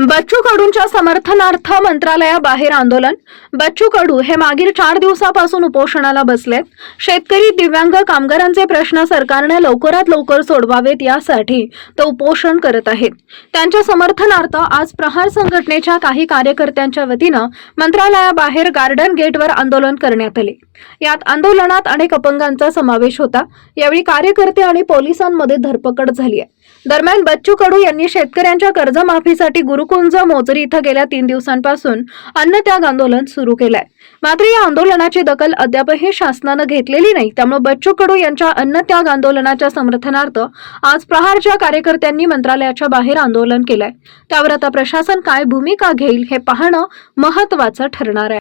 बच्चू कडूंच्या समर्थनार्थ मंत्रालयाबाहेर आंदोलन. बच्चू कडू हे मागील चार दिवसापासून उपोषणाला बसलेत. शेतकरी दिव्यांग कामगारांचे प्रश्न सरकारने लवकरात लवकर सोडवावेत यासाठी ते उपोषण करत आहेत. त्यांच्या समर्थनार्थ आज प्रहार संघटनेच्या काही कार्यकर्त्यांच्या वतीनं मंत्रालयाबाहेर गार्डन गेटवर आंदोलन करण्यात आले. यात आंदोलनात अनेक अपंगांचा समावेश होता. यावेळी कार्यकर्ते आणि पोलिसांमध्ये धरपकड झाली आहे. दरम्यान बच्चू कडू यांनी शेतकऱ्यांच्या कर्जमाफीसाठी गुरु कुंज मोजरी इथं गेल्या तीन दिवसांपासून अन्नत्याग आंदोलन सुरू केलंय. मात्र या आंदोलनाची दखल अद्यापही शासनानं घेतलेली नाही. त्यामुळे बच्चू कडू यांच्या अन्नत्याग आंदोलनाच्या समर्थनार्थ आज प्रहारच्या कार्यकर्त्यांनी मंत्रालयाच्या बाहेर आंदोलन केलंय. त्यावर आता प्रशासन काय भूमिका घेईल हे पाहणं महत्वाचं ठरणार आहे.